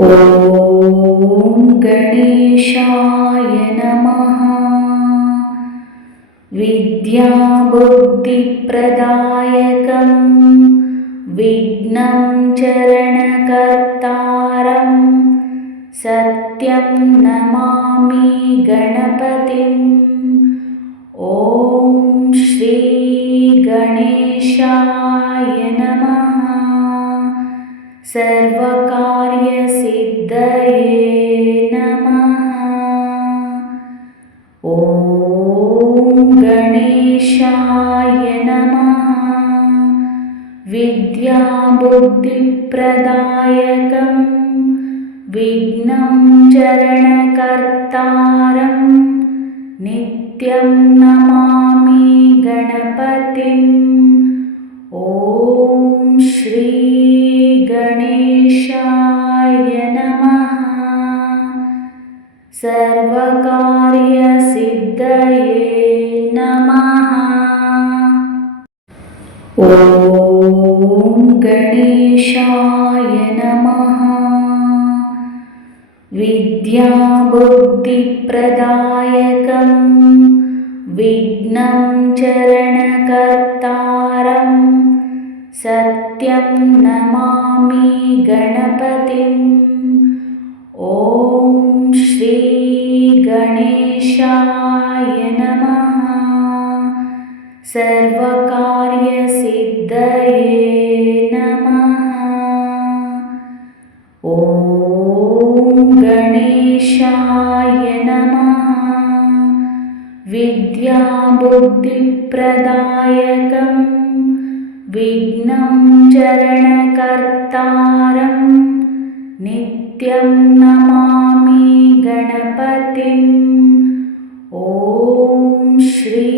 ॐ गणेशाय नमः। विद्याबुद्धिप्रदायकं विघ्नं चरणकर्तारं सत्यं नमामि गणपतिम्। ॐ श्री गणेशाय नमः। सर्वकार्यसिद्धये नमः। ॐ गणेशाय नमः। विद्याबुद्धिप्रदायकं विघ्नं चरणकर्तारं नित्यं नमामि गणपतिम्। ॐ श्री गणेशाय नमः। सर्वकार्यसिद्धये नमः। ॐ गणेशाय नमः। विद्याबुद्धिप्रदायकं विघ्नं चरणकर्तारं सत्यं नमामि गणपतिम्। ॐ श्री गणेशाय नमः। सर्वकार्यसिद्धये नमः। ॐ गणेशाय नमः। विद्याबुद्धिप्रदायकं विघ्नं चरणकर्तारं नित्यं नमामि गणपतिम्। ॐ श्री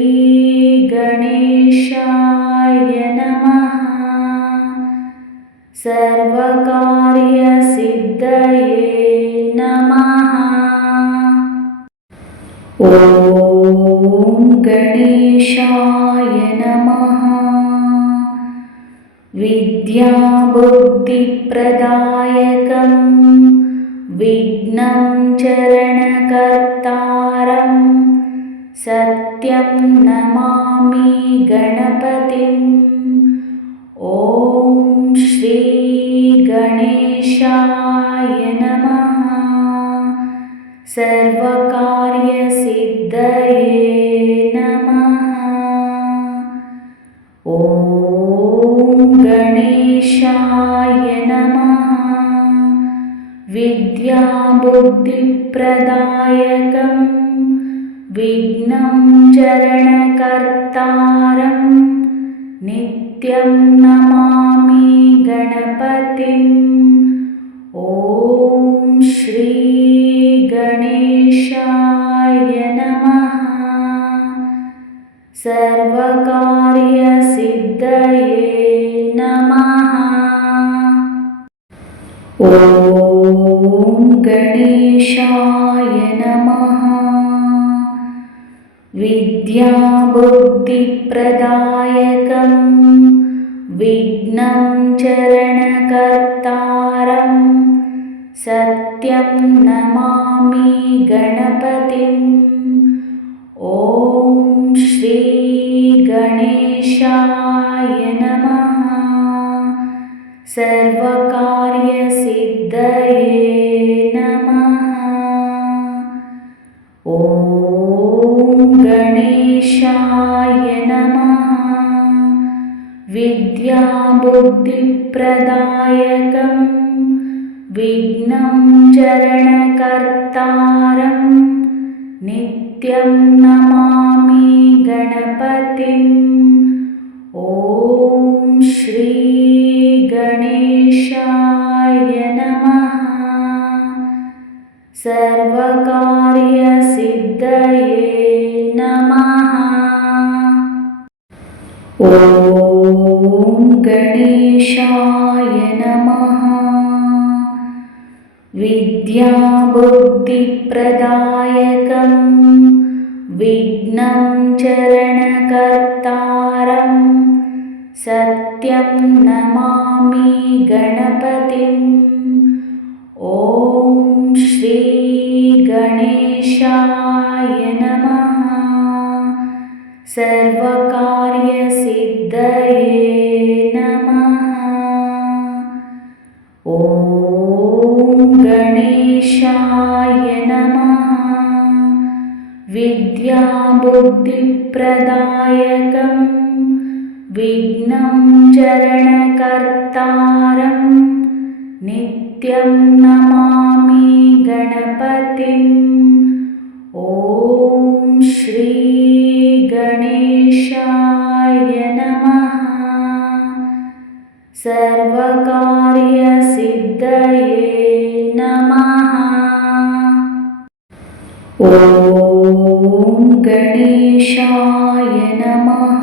गणेशाय नमः। सर्वकार्यसिद्धये नमः। ॐ गणेशाय नमः। विद्याबुद्धिप्रदायकं विघ्नं चरणकर्तारं सत्यं नमामि गणपतिम्। ॐ श्री गणेशाय नमः। सर्वकार्यसिद्धये नमः। ॐ गणेशाय नमः। विद्याबुद्धिप्रदायकं विघ्नं चरणकर्तारं नित्यं नमामि गणपतिम्। ॐ श्री गणेशाय नमः। सर्वकार्यसिद्धये नमः। ॐ गणेशाय नमः। विद्याबुद्धिप्रदायकं विघ्नं चरणकर्तारं सत्यं नमामि गणपतिम्। ॐ श्री गणेशाय नमः। सर्वकार्यसिद्धये नमः। ॐ गणेशाय नमः। विद्याबुद्धिप्रदायकं विघ्नं चरणकर्तारं नित्यं नमामि गणपतिम्। ॐ श्री गणेशाय नमः। सर्वकार्यसिद्धये नमः। ॐ गणेशाय नमः। विद्याबुद्धिप्रदायकं विघ्नं चरणकर्तारं सत्यं नमामि गणपतिम्। ॐ गणेशाय नमः। विद्याबुद्धिप्रदायकं विघ्नं चरणकर्तारं नित्यं नमामि गणपतिम्। ॐ श्री गणेशाय नमः। सर्वकार्यसिद्धये नमः। ॐ गणेशाय नमः।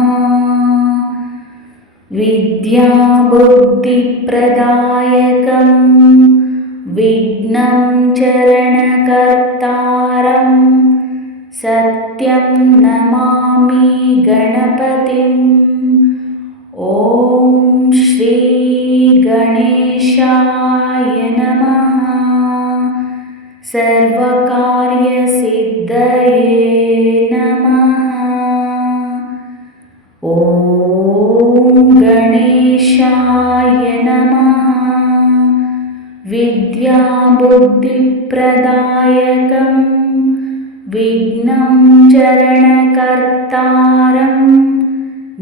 विद्याबुद्धिप्रदायकं विघ्नं चरणकर्तारं सत्यं नमामि गणपतिम्। ॐ श्री गणेशाय नमः। सर्वकार्यसिद्धये नमः। ॐ गणेशाय नमः। विद्याबुद्धिप्रदायकं विघ्नं चरणकर्तारं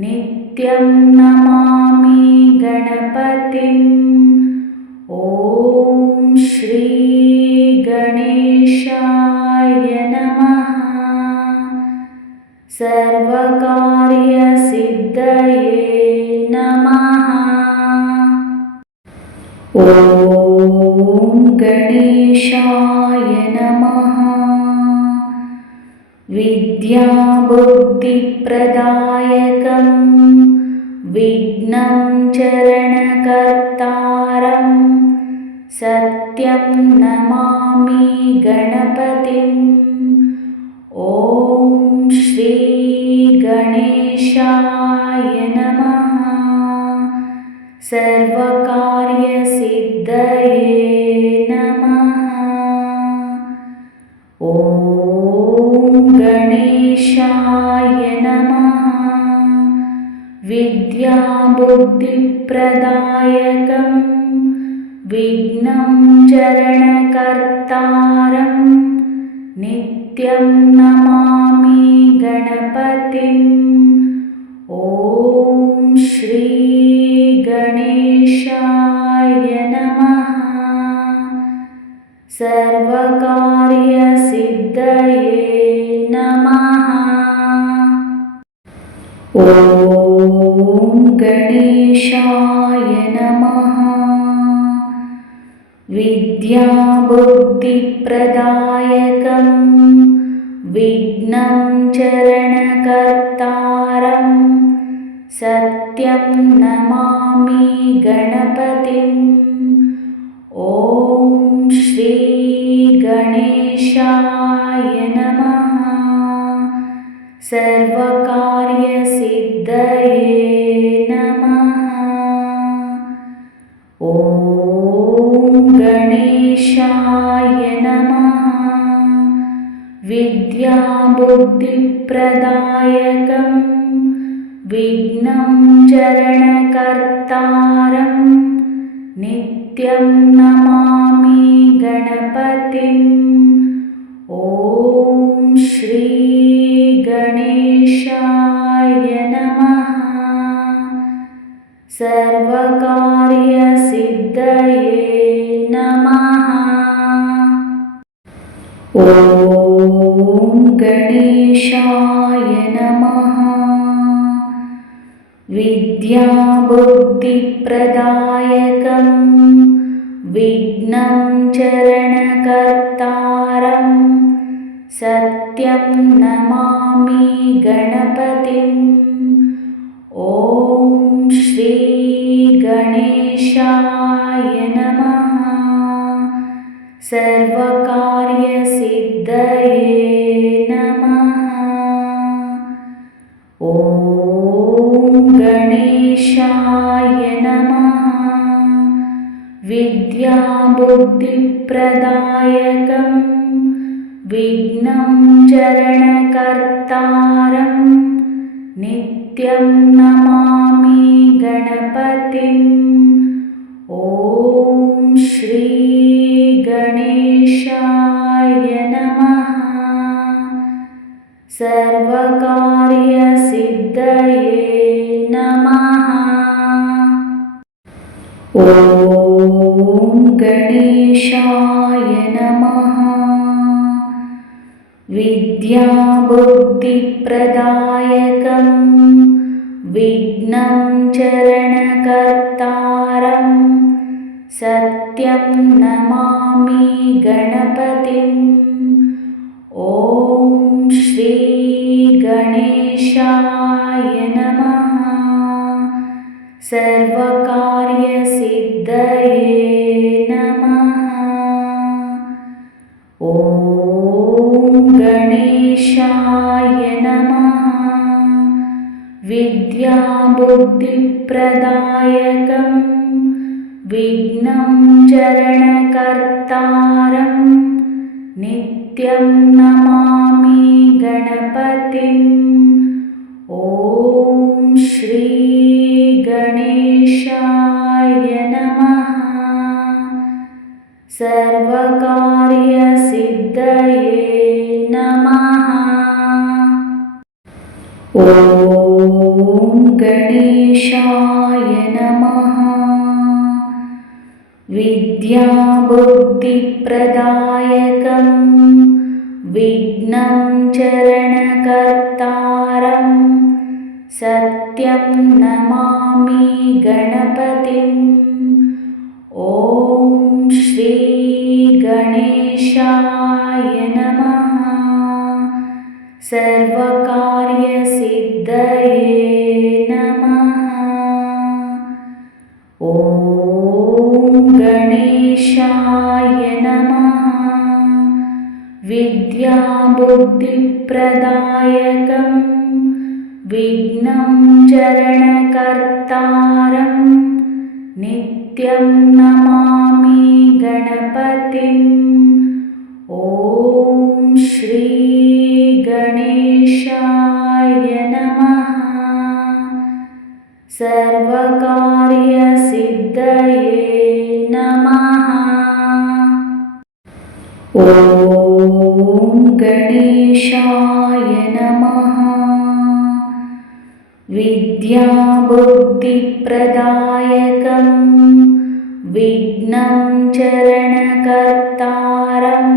नित्यं नमामि गणपतिम्। ॐ श्री गणेशाय नमः। सर्वकार्यसिद्धये नमः। ॐ गणेशाय नमः। विद्याबुद्धिप्रदायकं विघ्नं चरणकर्तारं सत्यं नमामि गणपतिम्। ॐ श्री गणेशाय नमः। सर्वकार्यसिद्धये नमः। ॐ गणेशाय नमः। विद्याबुद्धिप्रदायकं विघ्नं चरणकर्तारं नित्यं नमामि गणपतिम्। ॐ श्री गणेशाय नमः। सर्वकार्यसिद्धये नमः। ॐ गणेशाय नमः। विद्याबुद्धिप्रदायकं विघ्नं चरणकर्तारं सत्यं नमामि गणपतिम्। ॐ श्री गणेशाय नमः। सर्वकार्यसिद्धये नमः। ॐ गणेशाय नमः। विद्याबुद्धिप्रदायकं विघ्नं चरणकर्तारं नित्यं नमामि गणपतिम्। ॐ श्री गणेशाय नमः। सर्वकार्यसिद्धये नमः। ॐ गणेशाय नमः। विद्याबुद्धिप्रदायकं विघ्नं चरणकर्तारं सत्यं नमामि गणपतिम्। ॐ श्री गणेशाय नमः। सर्वकार्यसिद्धये नमः। ॐ गणेशाय नमः। विद्याबुद्धिप्रदायकं विघ्नं चरणकर्तारं नित्यं नमामि गणपतिम्। ॐ श्री गणेशाय गणेशाय नमः। विद्याबुद्धिप्रदायकं विघ्नं चरणकर्तारं सत्यं नमामि गणपतिम्। ॐ श्री गणेशाय नमः। सर्वकार्यसिद्धये नमः। ॐ गणेशाय नमः। विद्याबुद्धिप्रदायकं विघ्नं चरणकर्तारं नित्यं नमामि गणपतिम्। ॐ श्री गणेशाय नमः। सर्वकार्यसिद्धये नमः। ॐ गणेशाय नमः। विद्याबुद्धिप्रदायकं विघ्नं चरणकर्तारं सत्यं नमामि गणपतिम्। ॐ श्री गणेशाय नमः। सर्वकार्यसिद्धये नमः। ॐ गणेशाय नमः। विद्याबुद्धिप्रदायकं विघ्नं चरणकर्तारं नित्यं नमामि गणपतिम्। ॐ श्री गणेशाय नमः। सर्वकार्यसिद्धये नमः। ॐ गणेशाय नमः। विद्याबुद्धिप्रदायकं विघ्नं चरणकर्तारं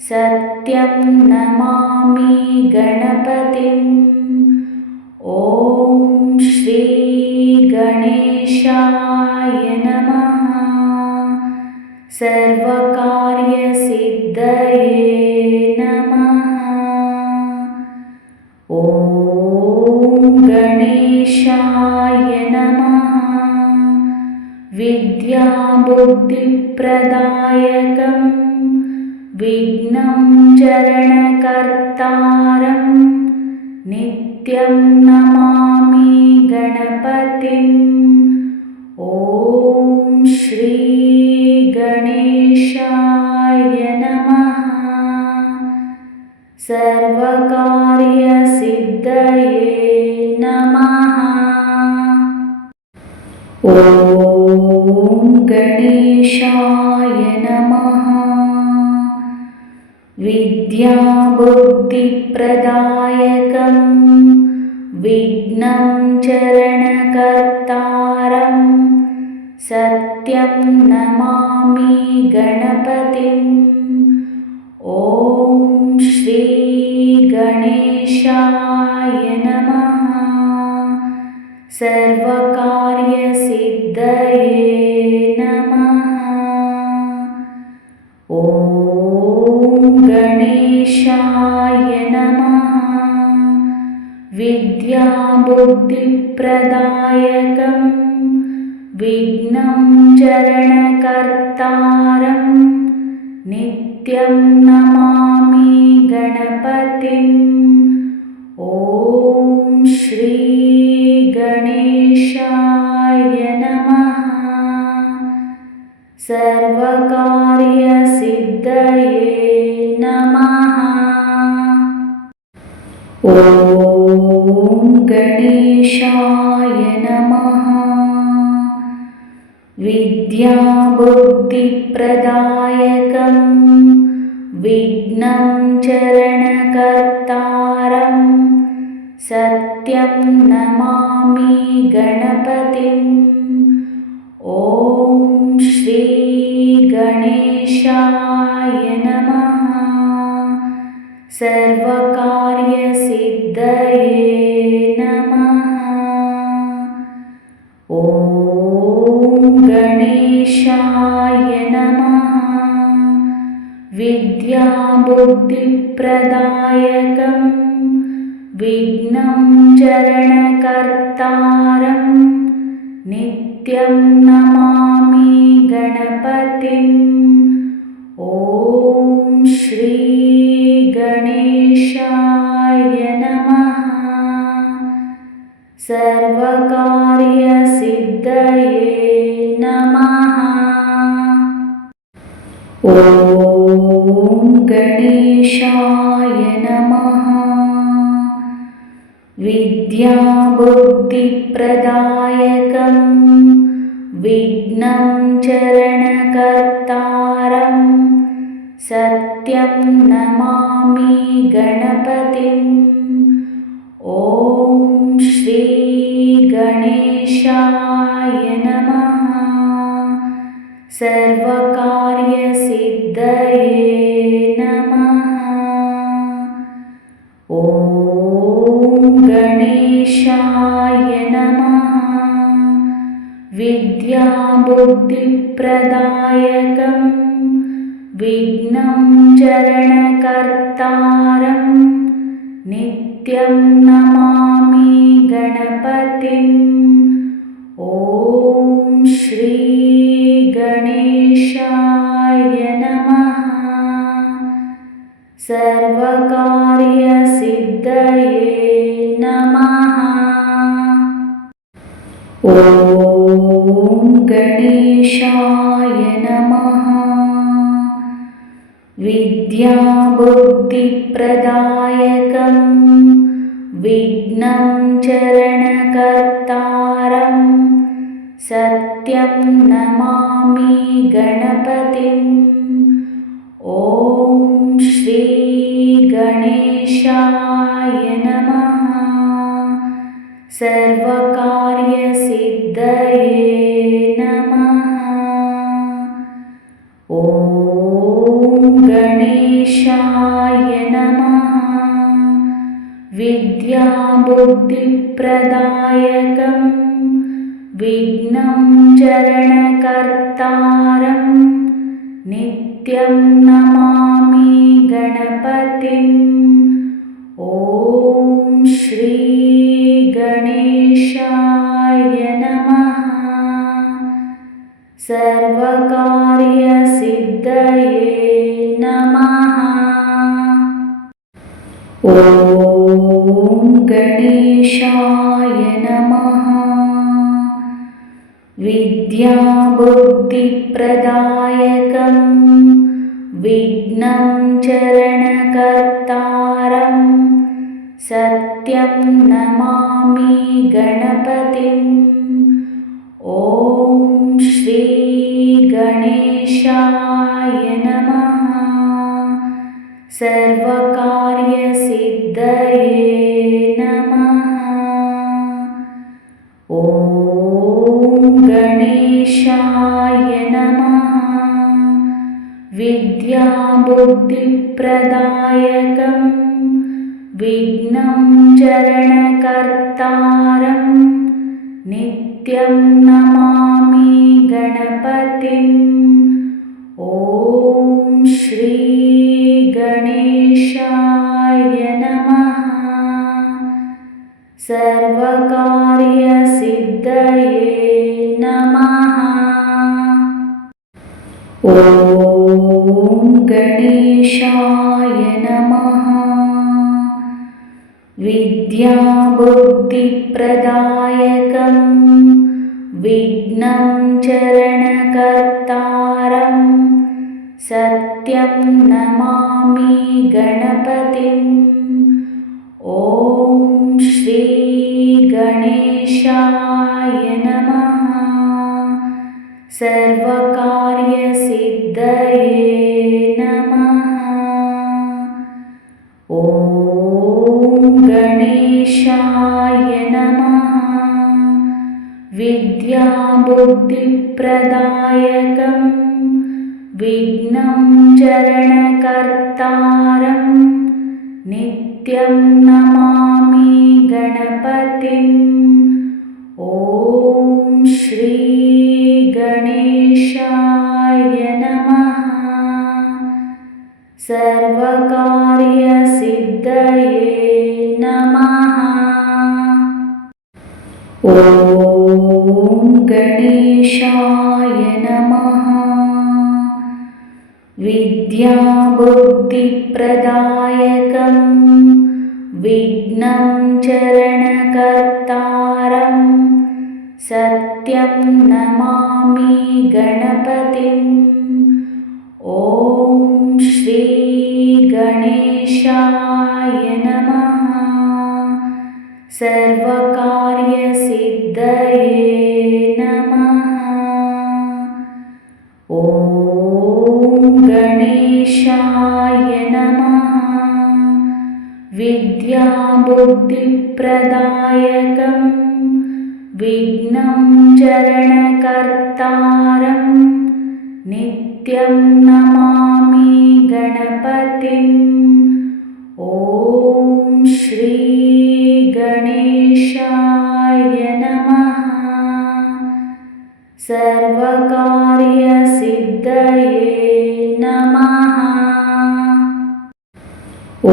सत्यं नमामि गणपतिम्। ॐ श्री गणेशाय नमः। सर्वकार्यसिद्धये नमः। ॐ गणेशाय नमः। विद्याबुद्धिप्रदायकं विघ्नं चरणकर्तारं नित्यं नमामि गणपतिम्। ॐ श्री गणेशाय नमः। सर्वकार्यसिद्धये नमः। ॐ गणेशाय नमः। विद्याबुद्धिप्रदायकं विघ्नं चरणकर्तारं सत्यं नमामि गणपतिम्। ॐ श्री गणेशाय नमः। सर्वकार्यसिद्धये नमः। ॐ गणेशाय नमः। विद्याबुद्धिप्रदायकं विघ्नं चरणकर्तारं नित्यं नमामि गणपतिम्। ॐ श्री गणेशाय नमः। सर्वकार्यसिद्धये नमः। ॐ गणेशाय नमः। विद्याबुद्धिप्रदायकं विघ्नं चरणकर्तारं सत्यं नमामि गणपतिम्। ॐ श्री गणेशाय नमः। सर्वकार्यसिद्धये नमः। ॐ गणेशाय नमः। विद्याबुद्धिप्रदायकं विघ्नं चरणकर्तारं नित्यं नमामि गणपतिम्। ॐ श्री गणेशाय नमः। सर्वकार्यसिद्धये नमः। ॐ गणेशाय नमः। विद्याबुद्धिप्रदायकं विघ्नं चरणकर्तारं सत्यं नमामि गणपतिम्। ॐ श्री गणेशाय नमः। सर्वकार्यसिद्धये नमः। ॐ गणेशाय नमः। विद्याबुद्धिप्रदायकं विघ्नं चरणकर्तारं नित्यं नमामि गणपतिम्। ॐ श्री गणेशाय नमः। सर्वकार्यसिद्धये नमः। ॐ गणेशाय नमः। विद्याबुद्धिप्रदायकं विघ्नं चरणकर्तारं सत्यं नमामि गणपतिम्। ॐ श्री गणेशाय नमः। सर्वकार्यसिद्धये नमः। ॐ गणेशाय नमः। विद्याबुद्धिप्रदायकं विघ्नं चरणकर्तारं नित्यं नमामि गणपतिम्। ॐ श्री गणेशाय नमः। सर्वकार्यसिद्धये नमः। ॐ गणेशाय नमः। विद्याबुद्धिप्रदायकं विघ्नं चरणकर्तारं सत्यं नमामि गणपतिम्। ॐ श्री गणेशाय नमः। सर्वकार्यसिद्धये नमः। ॐ गणेशाय नमः। विद्याबुद्धिप्रदायकं विघ्नं चरणकर्तारं नित्यं नमामि गणपतिम्। ॐ श्री गणेशाय नमः। सर्वकार्यसिद्धये नमः। ॐ गणेशाय नमः। विद्याबुद्धिप्रदायकं विघ्नं चरणकर्तारं सत्यं नमामि गणपतिम्। ॐ श्री गणेशाय नमः। सर्वकार्यसिद्धये नमः। ॐ गणेशाय नमः। विद्याबुद्धिप्रदायकं विघ्नं चरणकर्तारं नित्यं नमामि गणपतिम् ॐ श्री गणेशाय नमः। सर्वकार्यसिद्धये नमः। ॐ गणेशाय नमः। विद्याबुद्धिप्रदायकं विघ्नं चरणकर्तारं सत्यं नमामि गणपतिम् ॐ श्री गणेशाय नमः। सर्वकार्यसिद्धये नमः। ॐ गणेशाय नमः। विद्याबुद्धिप्रदायकं विघ्नं चरणकर्तारं नित्यं नमामि गणपतिम् ॐ श्री गणेशाय नमः। सर्वकार्यसिद्धये नमः। ॐ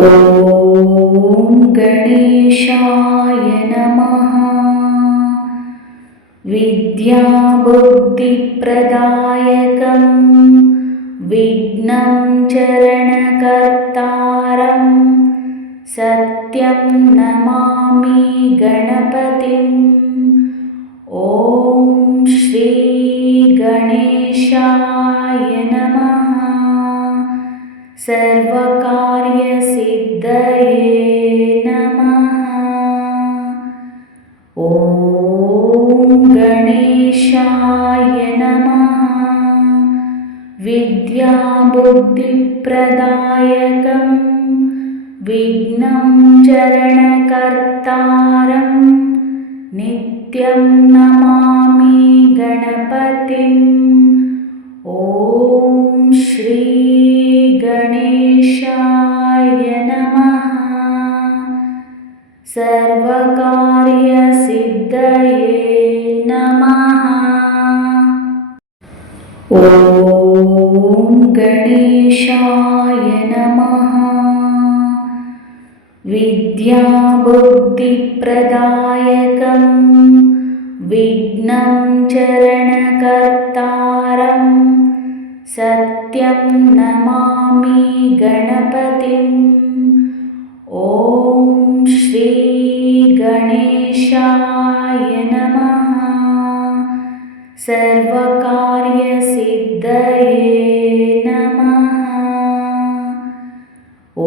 गणेशाय नमः। विद्याबुद्धिप्रदायकं विघ्नं चरणकर्तारं सत्यं नमामि गणपतिम् ॐ श्री गणेशाय नमः। सर्वकार्यसिद्धये नमः। ॐ गणेशाय नमः। विद्याबुद्धिप्रदायकं विघ्नं चरणकर्तारं नित्यं नमामि गणपतिम् ॐ श्री गणेशाय नमः। सर्वकार्यसिद्धये नमः। ॐ गणेशाय नमः। विद्याबुद्धिप्रदायकं विघ्नं चरणकर्तारं सत्यं नमामि गणपतिम् ॐ श्री गणेशाय नमः। सर्वकार्यसिद्धये नमः। ॐ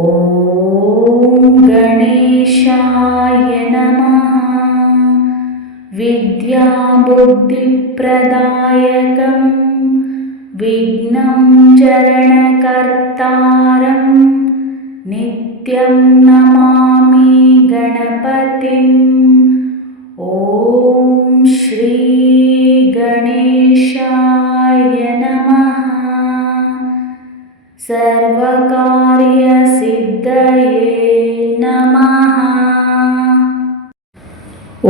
गणेशाय नमः। विद्याबुद्धिप्रदायकं विघ्नं चरणकर्तारं नित्यं नमामि गणपतिम् ॐ श्री गणेशाय नमः। सर्वकार्यसिद्धये नमः। ॐ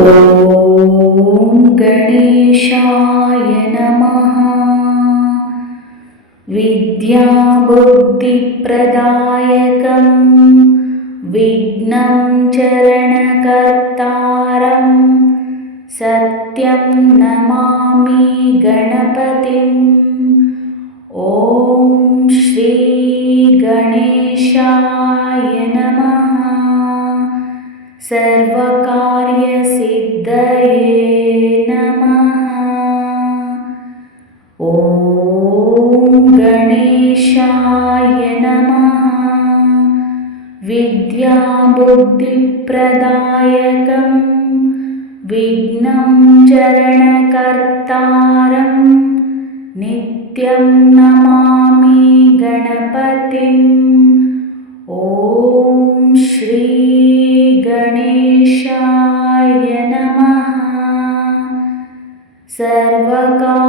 गणेशाय नमः। विद्याबुद्धिप्रदायकं विघ्नं चरणकर्तारं सत्यं नमामि गणपतिम् ॐ श्री गणेशाय नमः। सर्वकार्यसिद्धये नमः। ॐ गणेशाय नमः। विद्याबुद्धिप्रदायकं विघ्नं चरणकर्तारं नित्यं नमामि गणपतिम् ॐ श्री गणेशाय नमः। सर्वकार्यसिद्धये